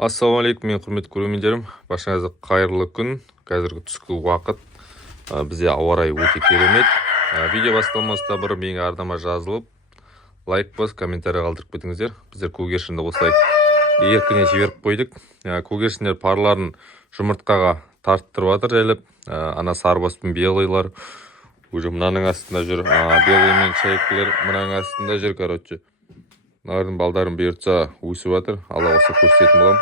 Ассалаумағалейкум, мен құрметті көрермендерім. Баршаңызға қайырлы күн. Қазіргі түскі уақыт. Бізде ауа райы өте керемет. Видео басталмастан бұрын менің арнама жазылып, лайк бас, комментарий қалдырып кетіңіздер. Біздер көгершінді осылай еркіне жіберіп қойдық. Көгершіндер парларын жұмыртқаға тарттырып жатыр жайлап. Ана сарыбас пен белойлар уже мынаның астында жүр. Белый мен шайкілер мынаның астында жүр, короче. Мыналардың балдарын бұйыртса өсіп жатыр. Алла осы көрсететін болам.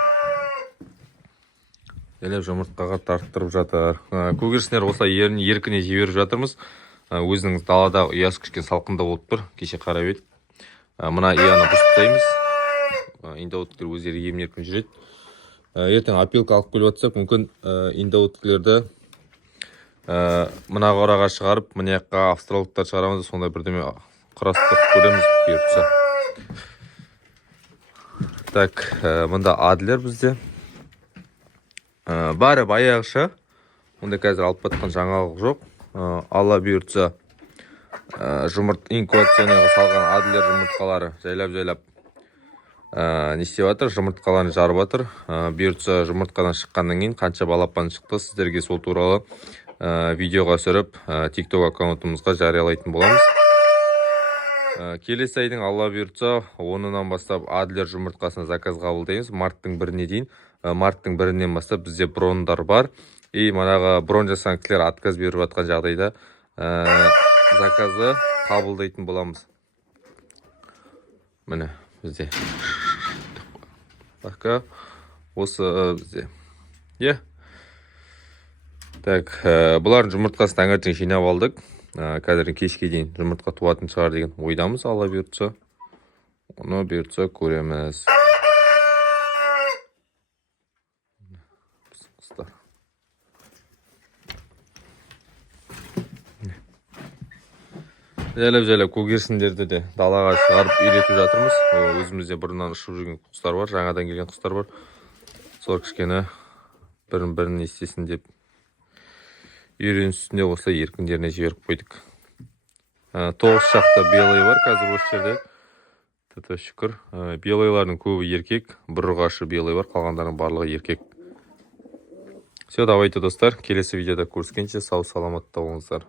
Елеп жұмыртқаға тарттырып жатыр. Көгершіндер осылай еркіне жіберіп жатырмыз. Өзінің далада ұясы кішкене салқында болып тұр. Кеше қарап еді. Мына ұяны бұзып тастаймыз. Индоуткілер өздері емін-еркін жүреді. Ертең опилка алып келіп жатсақ, мүмкін индоуткілерді мына қораға шығарып, мына жаққа австралықтар шығарамыз, сондай бірдеме құрастырып көреміз бұйыртса. Так, мында адлер бізде. Бәрі баяғыша. Онда қазір алып батқан жаңалық жоқ. Алла бұйыртса инкубационныйға салған адлер жұмыртқалары жайлап не істеп жатыр, жұмыртқаларын жарып жатыр. Бұйыртса жұмыртқадан шыққаннан кейін қанша балапан шықты, сіздерге сол туралы видеоға түсіріп TikTok аккаунтымызға жариялайтын боламыз. Келесі айдың алла бұйыртса 10-нан бастап адлер жұмыртқасына заказ қабылдаймыз. Марттың 1-іне дейін. Марттың 1-нен бастап бізде брондар бар. И манаға брон жасаған кісілер отказ беріп жатқан жағдайда заказы қабылдайтын боламыз. Міне бізде. Бака осы бізде. Так, бұлардың жұмыртқасын таңертең жинап алдық. Қазір кешке дейін жұмыртқа туатын шығар деген ойдамыз. Алла бұйыртса. Оны бұйыртса көреміз. Жайлап көгершіндерді де далаға шығарып үйретіп жатырмыз. Өзімізде бұрыннан ұшып жүрген құстар бар, жаңадан келген құстар бар. Сол кішкене бірін естесін деп үйренісінде осылай еркіндеріне жіберіп қойдық. 9 шақты белой бар қазір осы жерде. Тіпті шүкір. Белойлардың көбі еркек, бір ұрғашы белой бар, қалғандардың барлығы еркек. Все, давайте достар, келесі видеода көріскенше сау саламатта болыңыздар.